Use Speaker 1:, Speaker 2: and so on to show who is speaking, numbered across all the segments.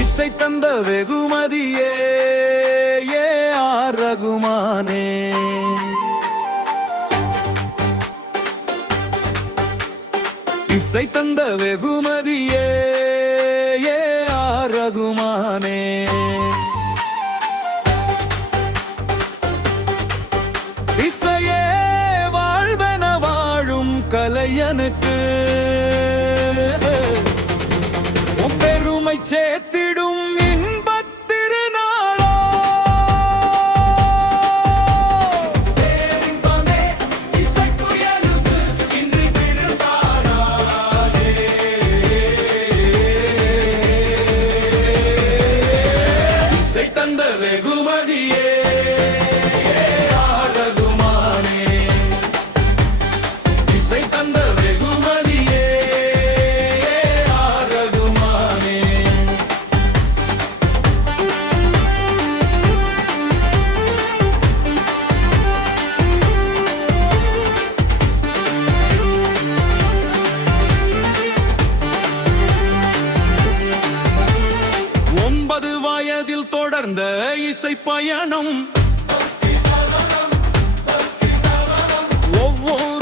Speaker 1: இசை தந்த வெகுமதியே A R ரகுமானே. இசை தந்த வெகுமதியே ஏ ஆர் ரகுமானே. இசையே வாழ்வென வாழும் கலையனுக்கு முப்பது வயதில் தொடர்ந்த இசை பயணம். ஒவ்வொரு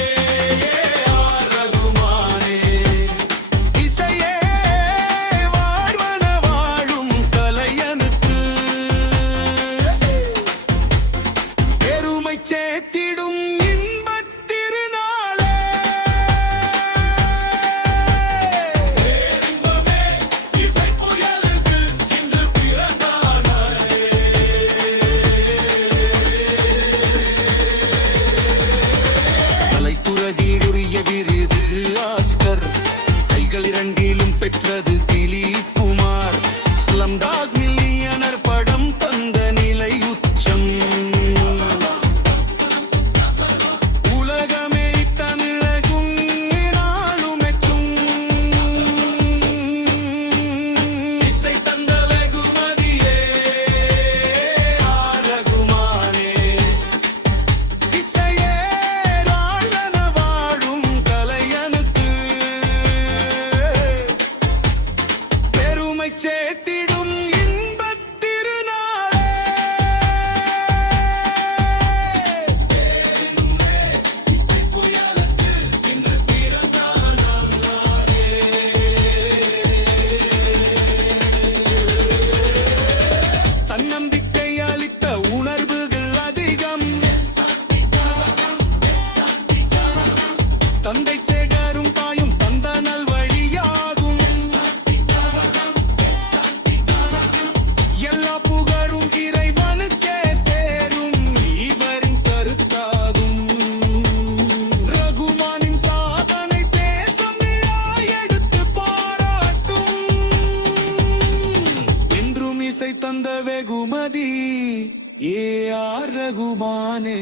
Speaker 1: വന്ന വെകുമതി ഏ ആർ രഘുമാന്